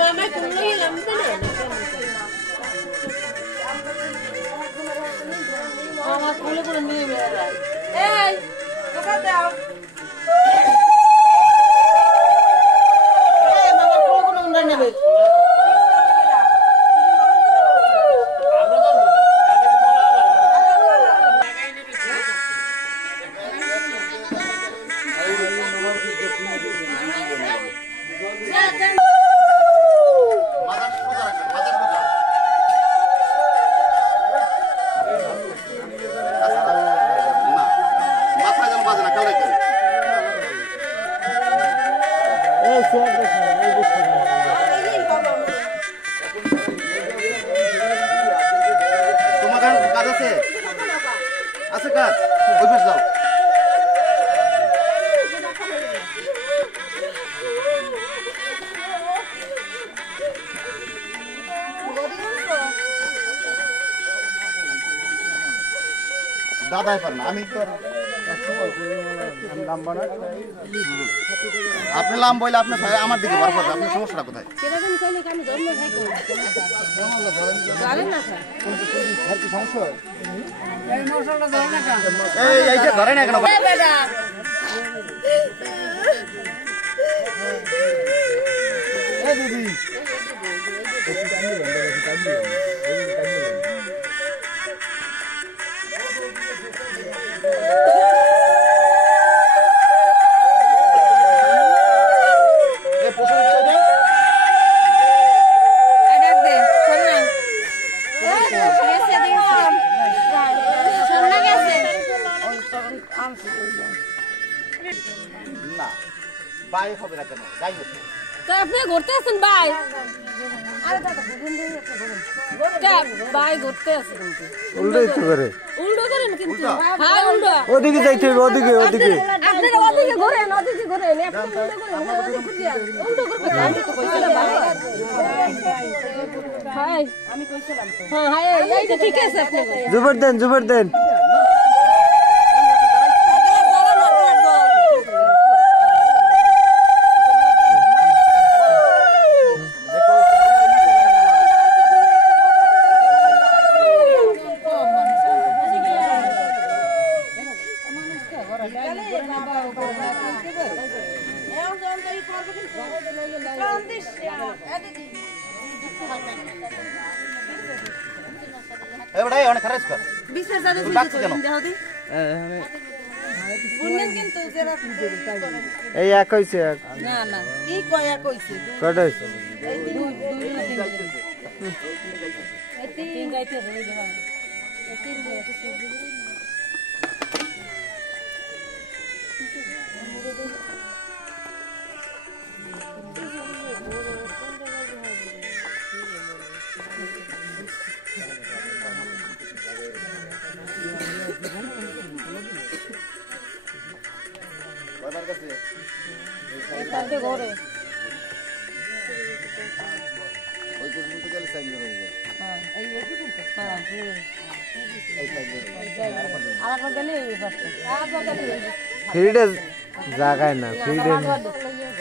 Mama kumlo hilang sana. Mama kumlo kumlo ni mera. Hey, kapat daw. Hey, mama kumlo kumlo undan nabe. দাদাই পারেন আমি তো আপনি লাম বইলে আপনি আমার দিকে বরফ আছে আপনার সমস্যাটা কোথায় ধরে না কেন দিদি না বাই হবে না কেন যাই হোক তো আপনি ঘুরতে আসেন ভাই ভাই ঘুরতে আসেন কিন্তু উল্টো ইচ্ছে করে উল্টো করেন কিন্তু হ্যাঁ উল্টো ওদিকে যাইতে হবে ওদিকে আপনারা ওদিকে ঘোরেন আপনি উল্টো করবেন আমি তো কইছিলাম হাই আমি কইছিলাম তো হ্যাঁ হাই এই তো ঠিক আছে আপনি জুবার দেন এবারে অনেক খারাপ কর বিশেষ জাদু দেখাদি বুনলেন কিন্তু জেরা এই এক হইছে না না কি কয় এক হইছে কয়টা হইছে এই দুই না তিন গাইতে হই দেখা এই তিন গাইতে এটাতে ঘরে ওই পর্যন্ত গেলে সাইকেল হয়ে যায় হ্যাঁ এই পর্যন্ত হ্যাঁ এই সাইকেল আরেকবার গেলে এই পাশে আরেকবার গেলে ফ্রিডে জায়গায় না ফ্রিডে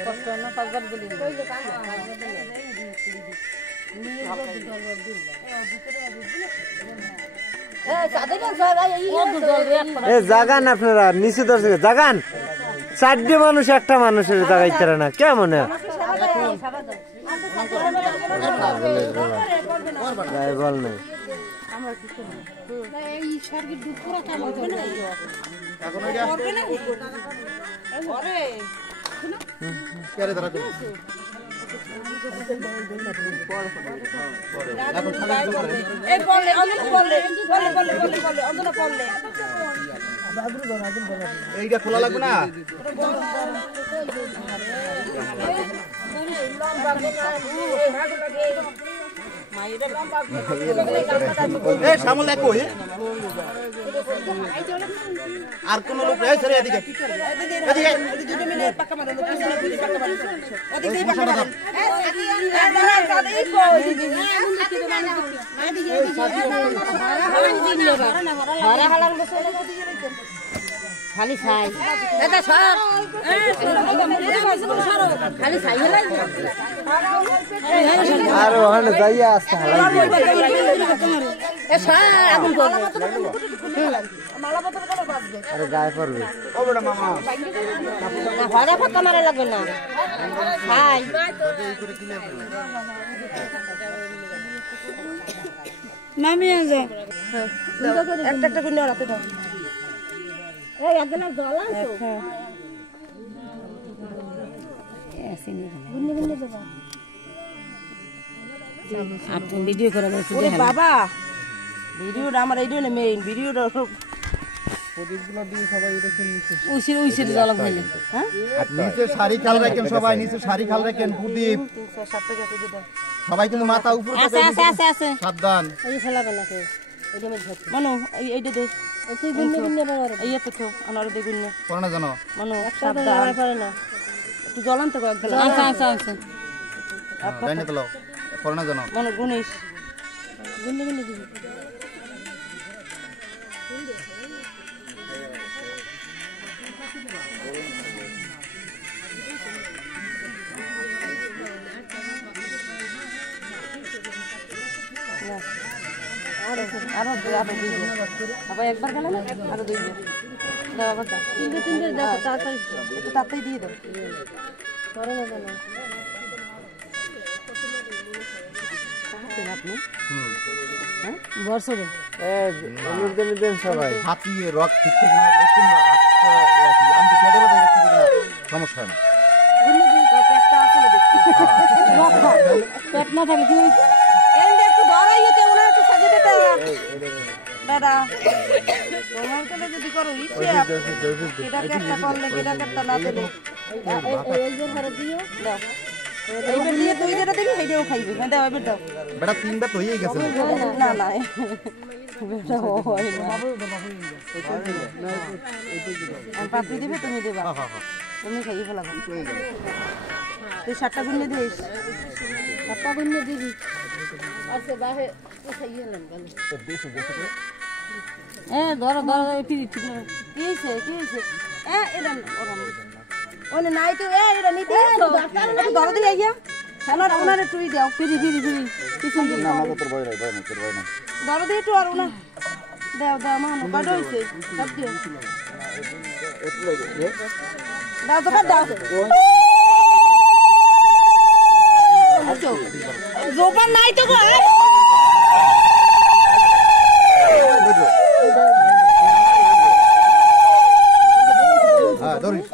কষ্ট না পাঁচবার গেলি এ জাগান আপনারা নিচে দর্শক জাগান 4টি মানুষ একটা মানুষের জাগাইতে না কেমন বল নাই এইটা খোলা লাগবে না এই সামল দেখো আর কোন লোক নেই সরে এদিকে এদিকে খালি ছাই এটা সর খালি ছাই হলাই আর ওখানে যাইয়া আসতে হালাই এ সর আগুন করবে আরে গায়ে পড়বে ও বড় মামা ভাড়া ফাটা মারা লাগবে না ছাই নামিয়ে যা একটা একটা করে রাতে দাও এই একদম জল আছে এসিনি গুন্নি গুন্নি দেবা আপনি ভিডিও করে দাও ওরে বাবা ভিডিওটা আমার এইটা না মেইন ভিডিওটা প্রদীপগুলো দিয়ে সবাই এরকম নিচে উইসে জল খাইলে হ্যাঁ নিচে শাড়ি খাল রাখেন সবাই নিচে শাড়ি খাল রাখেন প্রদীপ 7 টাকা আছে দিটা সবাই কিন্তু মাথা উপরে আছে সাবধান এই ফেলাবে না কেউ এইটা মে ধর মানো এইটা দে এই গুন্নি গুন্নি আর এই তো তো আনার দে গুন্নি কোন না জানো মানো সাবধান পারে না তুই জলান তো একদম আচ্ছা জানি তো কোন না জানো মানো গুনিস গুন্নি গুন্নি দিবি আরো দুইজন আবার একবার গেল না আরো দুইজন দাও আবার দাও তিনটে দাও তাড়াতাড়ি একটু তাড়াতাড়ি দিয়ে দাও করো না কেন আপনি হ্যাঁ বর্ষা দেন অনুদান দেন সবাই হাতি রক ঠিক ঠিক না কোন আমি তো কেটে বলে রাখছি না সমস্যা না গুলি দিন পেটটা আসলে দেখছি পেট না থাকলে কি এই একটু ধরাইতে ওনা একটু সাজে দিতে দাদা তোমার তো যদি করো ইচ্ছে এটা একটা করলে এটা একটা না দিলে এই যে ধরে দিও দাও এইবার দিয়ে তুই যেটা দিবি সেইটাও খাইবি হ্যাঁ দাও এবার দাও বেটা তিনটা তো হয়ে গেছে না না বেটা হয় না পাপড়ি দিবে তুমি দেবা তুমি খাইয়ে ফেলাবো তুই 7টা গুণে দিস 7টা গুণে দিবি আচ্ছা বাহে খাইয়ে এলাম ধরো ধরো ঠিক ঠিক কি হয়েছে এটা ওনে নাই তো এটা নিতে ধরো দিয়ে আইয়া হ্যালো ওনারে তুই দাও ফিরি পিছন দিকে না আমাকে তোর ভয় নাই তোর ভয় নাই ধরো দিয়ে একটু আর ওনা দাও মান কত হয়েছে সব দিও দাও তো দাও জোপান নাই তো গো হ্যাঁ ধরিস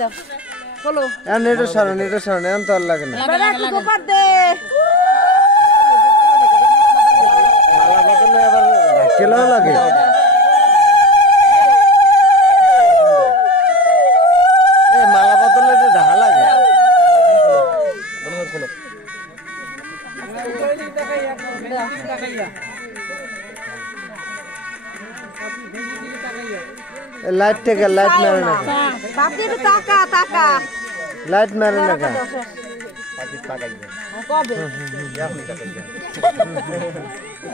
দাও চলো এটা সারণ এখন তো আর লাগে না বেটা কি গোপার দে মালা বদলে আবার কেলো লাগে মালা বদলে ঢাকা লাগে লাইট থেকে লাইট মারে না বাপি একটু টাকা লাইট মারে না কবে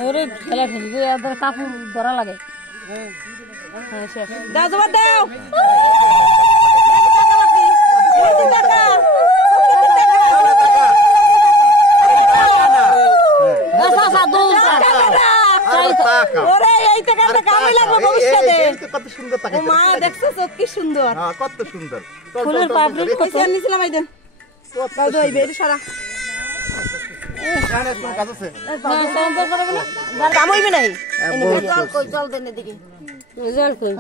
ওরে খেলা খেলবে আবার কাপড় ধরা লাগে দাও জমা দাও ওরে এই টাকাটা কামে লাগবে ভবিষ্যতে কত সুন্দর টাকা মা দেখছো কি সুন্দর হ্যাঁ কত সুন্দর ফুলের পাপড়ি কত নিছিলাম আইদেন দাও দাও এই বেরি সারা জানে কোন কাজ আছে না সঞ্চয় করবে না কাম হইবে নাই জল কই জল দেন এদিকে জল কই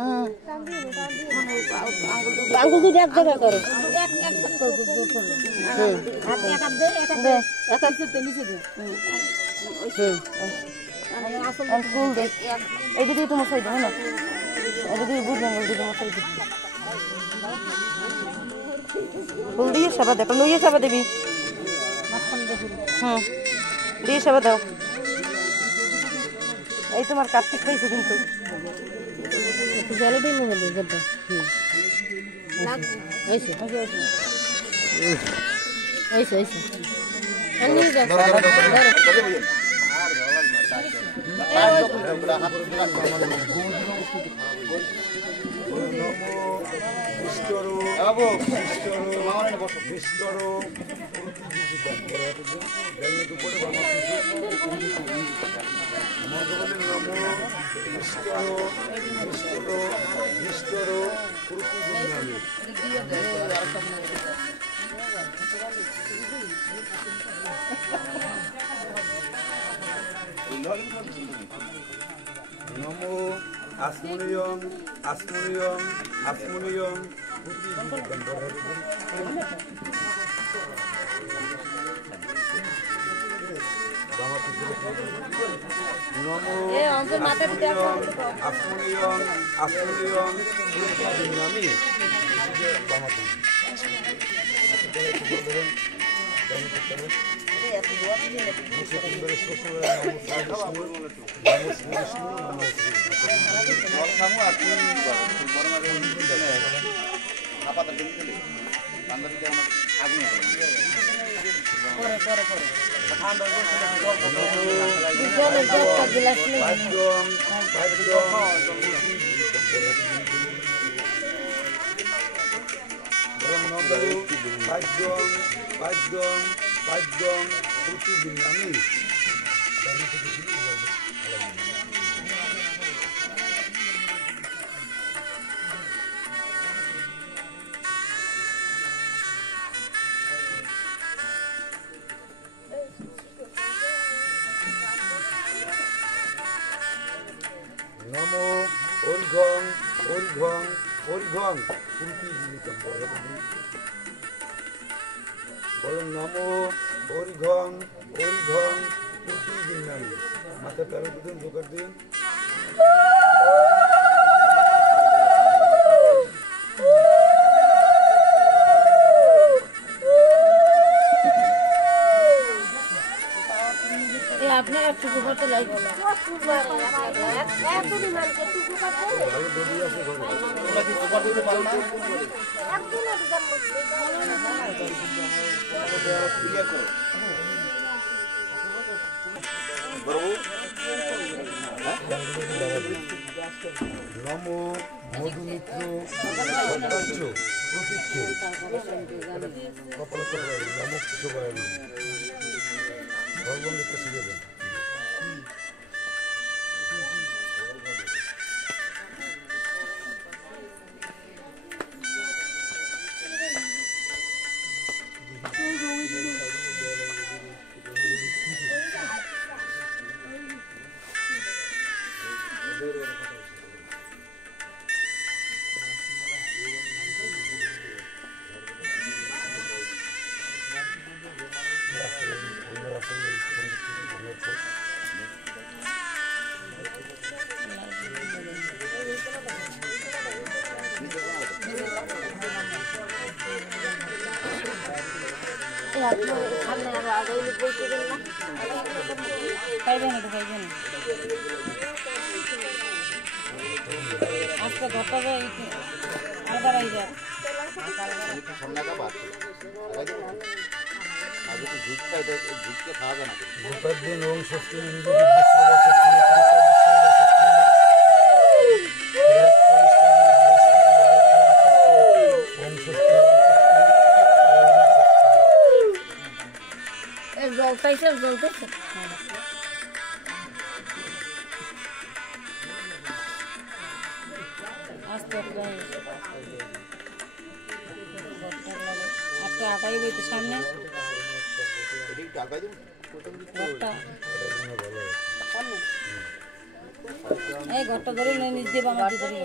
আঙ্গুল দুই এক জায়গা করো হাতে এক হাত দে এক হাত নিচে নিচে দে আসল ফুল দে এইটা দিয়ে তোমার সাইড না এটা দিয়ে বুঝ আঙ্গুল দিয়ে তোমার সাইড ফুল দিয়ে সাবা দেখো নইয়ে সাবা দিবি হুম দিয়ে সেবা দাও। এই তোমার কার্তিক খাইছে কিন্তু জল দিন নমো আসমনিয়ং আসমনিয়ং আসমনিয়ং নমো আসমনিয়ং আসমনিয়ং আসমনিয়ং নামি নমো ওরিঘং ওরিঘং ওরিঘং বলেন নমো ওরিঘং ওরিঘং নামি মাথায় প্যারো দিন জোগাড় দিন আপনার একটু করতে লাগবে নমো মধুমিত্র ভট্টাচার্য প্রতীক্ষে নমক সবাই ভগবানের কাছে যাবেন আজকে 10 টাকা আলাদা রাই যায় গোটার দিন ওম ষষ্ঠী জল পাইছে জ্বলতেছে আস্তে আস্তে আটাই দিতে সামনে এই ঘরটা ধরে নিয়ে দিয়ে বামার ধরে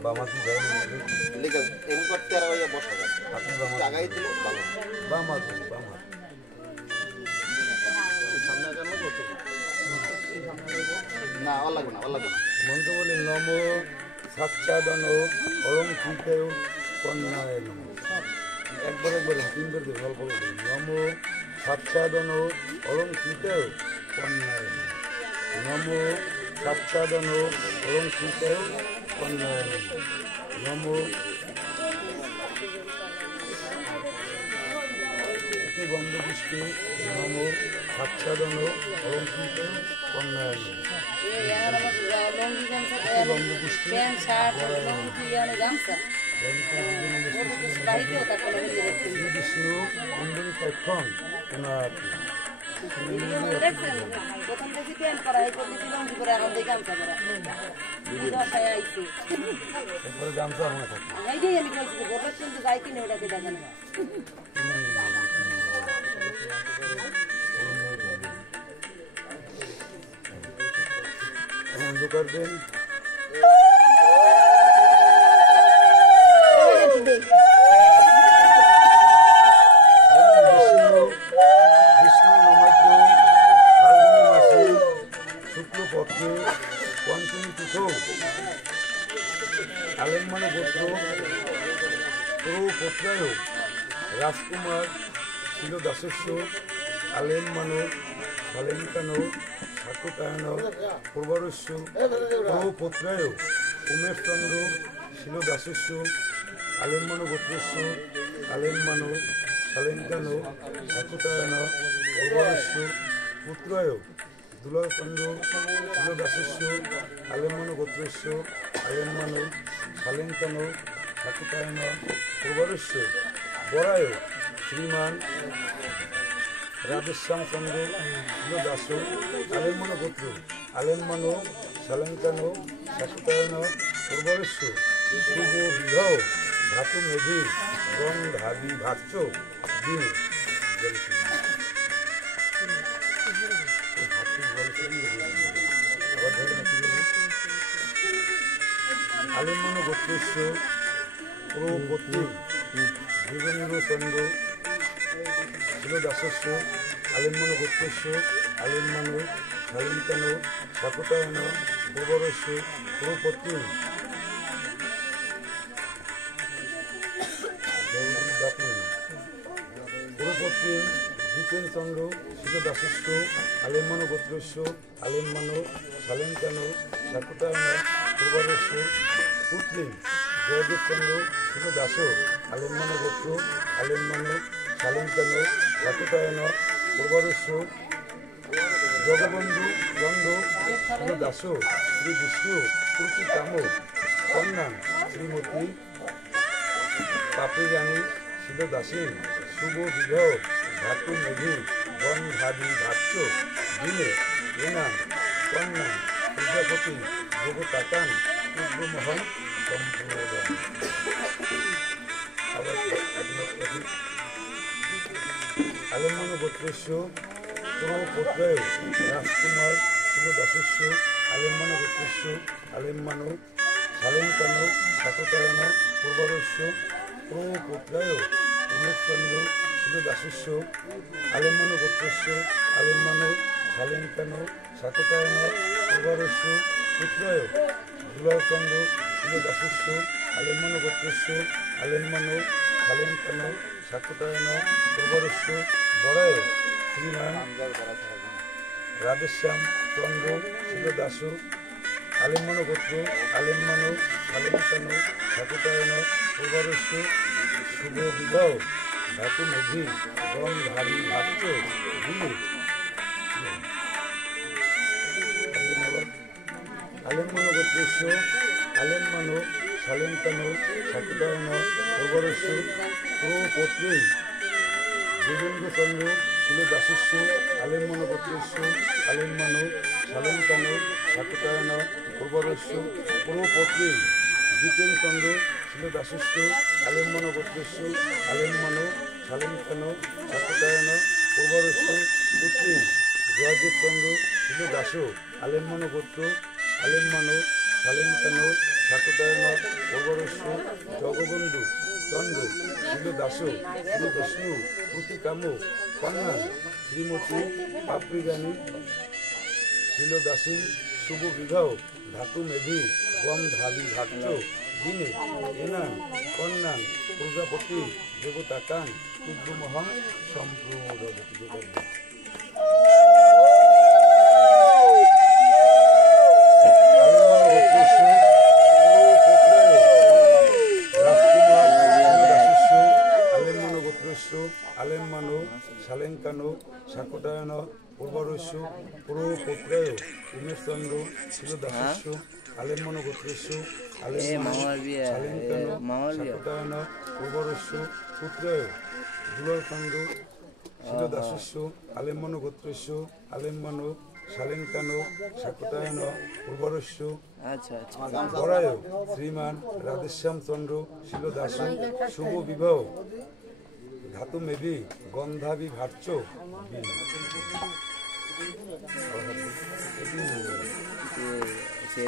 বামাতি না লাগবে না মন্ত্র বলি নমো সাচ্চাদন অলঙ্কৃতেও কন্যায় নম। একবার তিনবার দিয়ে গল্প করবেন। নম সাচ্চাদন অলঙ্কৃতেও কন্যায় নম। নম সাচ্চাদন অলঙ্কৃতেও কন্যায় নম। নম বন্ধপুষ্পে নম সাচ্চাদন অলঙ্কৃতেও কন্যায় নম। বন্ধপুষ্পে শ্রীবিষ্ণু কুণ্ডলী তখন প্রথম দেখি প্যান্ট করা এই করতে লঙ্গি করে এখন দেখে গামছা করা আইছে এরপরে গামছা মনে থাকে। এইটাই আমি বলছি ভোটের কিন্তু যাই কিনে ওটাকে দেখেন না করবেন। বিষ্ণু নমদ্য ফাল্গুনী মাসে শুক্লপক্ষে পঞ্চমী তিথৌ আলেম্মান গোত্র পুত্রায় রাজকুমার শিলদাসস্য আলেম্মান শালেঙ্কান ঠাকুরায়ণ পূর্বরস্য পুত্রায় উমেশচন্দ্র শিলদাসস্য আলেম্মান গোত্রস্য আলেম্মান শালেঙ্কান ঠাকুরায়ণ পূর্বরস্য পুত্রায় দুলাচন্দ্র শিলদাসস্য আলেম্মান গোত্রস্য আলেম্মান শালেঙ্কান ঠাকুরায়ণ পূর্বরস্য বরায় শ্রীমান রাধেশ্যাম চন্দ্র শিলদাস আলেম্মান গোত্র আলেম্মান শালেঙ্কান ঠাকুরায়ণ পূর্বরস্য শুভ বিধ ধাতু মেধি গং ধাবি ভাচ্য দিন আলেম্মান গোত্রস্য পূর্ববর্তী দেবেন্দ্র চন্দ্র শিলদাসস্য আলেম্মান গোত্রস্য আলেম্মান শালেঙ্কান ঠাকুরায়ণ পূর্বরস্য পূর্বপত্নী পূর্বপত্নী জিতেন চন্দ্র শিলদাসস্য আলেম্মান গোত্রস্য আলেম্মান শালেঙ্কান ঠাকুরায়ণ পূর্বরস্য পুত্রী জয়দেব চন্দ্র শিলদাস আলেম্মান গোত্র আলেম্মান শালেঙ্কান ঠাকুরায়ণ পূর্বরস্য জগবন্ধু চন্দ্র শিলদাস শ্রী বিষ্ণু প্রতি কাম কন্যা শ্রীমতী পাপড়িরানী শিলদাসীন শুভ বিধ ধাতু মেধি বন ধাবি ভাচ্য দিনে এনাম কন্যা প্রজাপতি দেবতাকান উগ্রমোহন সম্পূর্ণ। আলেম্মান গোত্রস্য পুত্রায় রাজকুমার শিলদাসস্য আলেম্মান গোত্রস্য আলেম্মান শালেঙ্কান ঠাকুরায়ণ পূর্বরস্য পুত্রায় উমেশচন্দ্র শিলদাসস্য আলেম্মান গোত্রস্য আলেম্মান শালেঙ্কান ঠাকুরায়ণ পূর্বরস্য পুত্রায় দুলাচন্দ্র শিলদাসস্য আলেম্মান গোত্রস্য আলেম্মান শালেঙ্কান ঠাকুরায়ণ পূর্বরস্য বরায় শ্রীমান রাধেশ্যাম চন্দ্র শিলদাস আলেম্মান গোত্র আলেম্মান শালেঙ্কান ঠাকুরায়ণ পূর্বরস্য শুভ বিধ ধাতু মেধি গং ধাবি ভাচ্য দিনে আলেম্মান গোত্রস্য আলেম্মান শালেঙ্কান ঠাকুরায়ণ পূর্বরস্য পত্নী দেবেন্দ্র চন্দ্র শিলদাসস্য আলেম্মান গোত্রস্য আলেম্মান শালেঙ্কান ঠাকুরায়ণ পূর্বরস্য পত্নী জিতেন চন্দ্র শিলদাসস্য আলেম্মান গোত্রস্য আলেম্মান শালেঙ্কান ঠাকুরায়ণ পূর্বরস্য পুত্রী জয়দেব চন্দ্র শিলদাস আলেম্মান গোত্র আলেম্মান শালেঙ্কান ঠাকুরায়ণ পূর্বরস্য জগবন্ধু চন্দ্র শিলদাস শ্রী বিষ্ণু প্রতি কাম কন্যা শ্রীমতী পাপড়িরানী শিলদাসী শুভ বিবাহ ধাতু মেধি গন্ধ ঘাট্য দিনে এনাং কন্যাং প্রজাপতি দেবতাকাং সূর্যমহং সম্প্রদতি। আলেম্মানো শালেঙ্কানো শাকটায়ন পূর্বরস্য পুরোপত্রায় উমেশচন্দ্র শিলদাসস্য আলেম্মানো গোত্রস্য আলেম্মানো শালেঙ্কানো শাকটায়ন পূর্বরস্য পুত্রায় দুলচন্দ্র শিলদাসস্য আলেম্মানো গোত্রস্য আলেম্মানো শালেঙ্কানো শাকটায়ন পূর্বরস্য বরায় শ্রীমান রাধেশ্যামচন্দ্র শিলদাস শুভ বিবাহ ধাতু মেবি গন্ধাবি ভার্চ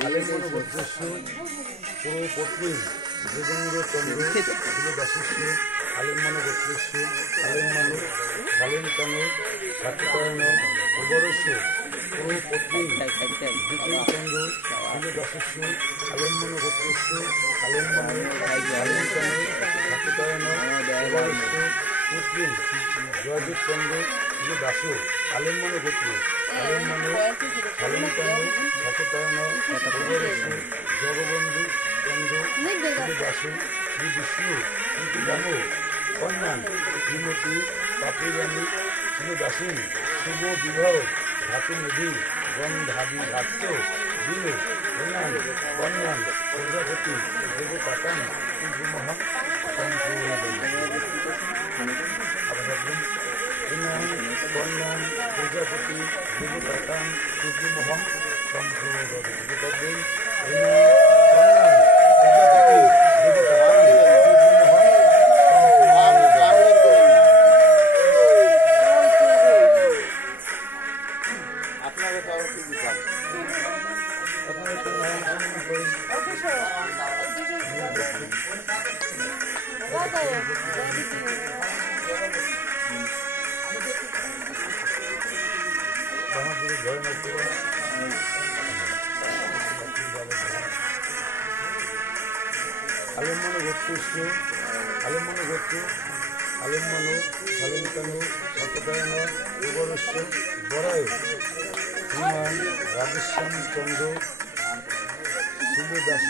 আলেম্মানো গোত্রস্য পুরোপত্নী যোগেন্দ্র চন্দ্র শিলদাসস্য আলেম্মানো গোত্রস্য আলেম্মানো শালেঙ্কানো শাকটায়ন পূর্বরস্য পুরোপত্নী বিপিনচন্দ্র শিলদাসস্য আলেম্মানো গোত্রস্য আলেম্মানো শালেঙ্কানো শাকটায়ন পূর্বরস্য পুত্রী জয়দেবচন্দ্র শিলদাস আলেম্মানো গোত্র আলেম্মানো শালেঙ্কানো শাকটায়ন পূর্বরস্য জগবন্ধু চন্দ্র শিলদাস শ্রী বিষ্ণু দাম কন্যা শ্রীমতী পাপড়িরানী শিলদাসীন শুভ বিবাহ ধাতু মেধি গন্ধাবি ঘাট্য দিনে এনাং কন্যাং প্রজাপতি দেবতাকাং সূর্যমহং এনাং কন্যাং প্রজাপতি দেবতাকাং সূর্যমহং সম্প্রদতি। আলেম্মানো গোত্রস্য আলেম্মানো গোত্র আলেম্মানো শালেঙ্কানো শাকটায়ন পূর্বরস্য বরায় শ্রীমান রাধেশ্যামচন্দ্র শিলদাস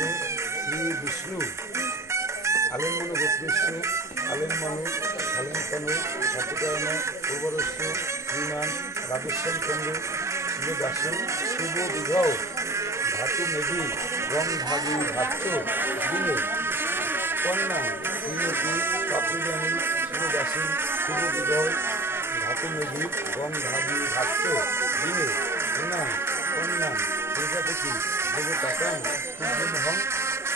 শ্রী বিষ্ণু আলেম্মানো গোত্রস্য আলেম্মানো শালেঙ্কানো শাকটায়ন পূর্বরস্য শ্রীমান রাধেশ্যামচন্দ্র শিলদাস শুভ বিবাহ ধাতু মেধি গন্ধাবি ঘাট্য দিনে কন্যা শ্রীমতী পাপড়িরানী শিলদাসী শুভ বিবাহ ধাতু মেধি গন্ধাবি ঘাট্য দিনে এনাং কন্যা প্রজাপতি দেবতাকাং সূর্যমহং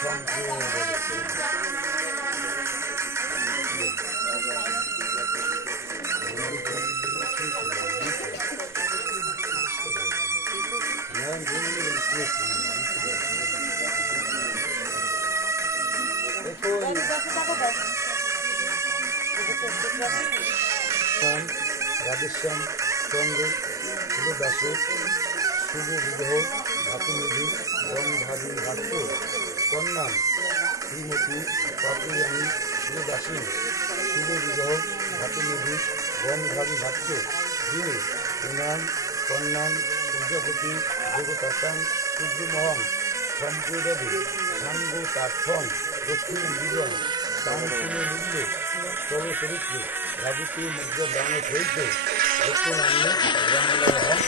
সম্প্রদতি। রাধেশ্যাম চন্দ্র শিলদাস শুভ বিবাহ ধাতু মেধি গন্ধাবি ঘাট্য কন্যা শ্রীমতী পাপড়িরানী শিলদাসী শুভ বিবাহ ধাতু মেধি গন্ধাবি ঘাট্য দিনে এনাং কন্যাং প্রজাপতি দেবতাকাং সূর্যমহং সম্প্রদতি। সাঙ্গ তার্থং দক্ষিণ বিজন তাঙ্কুনে মূল্য চলচরিত্র রাজকী মুদ্রা দান হইতে দক্ষিণান্নে রামলাহং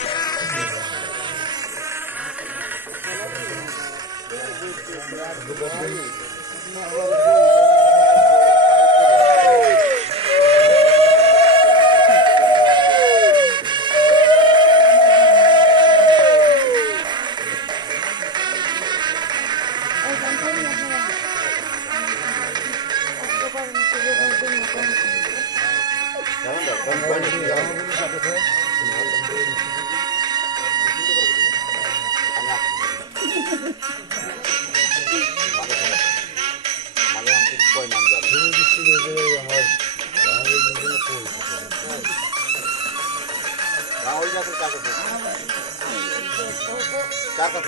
चार का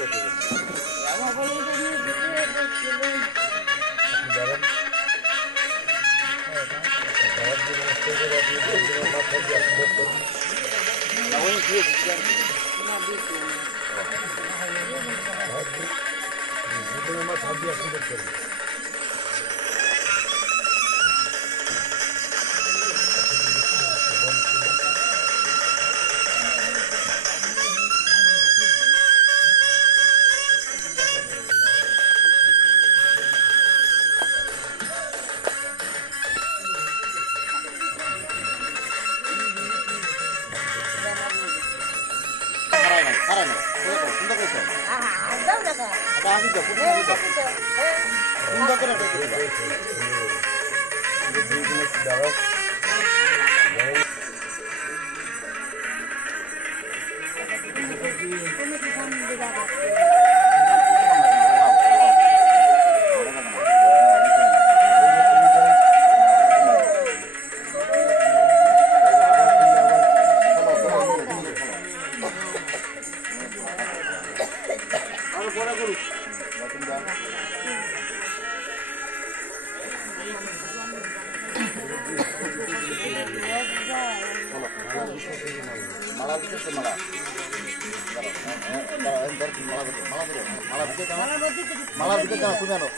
মালা দিতে কেন তুমি আনো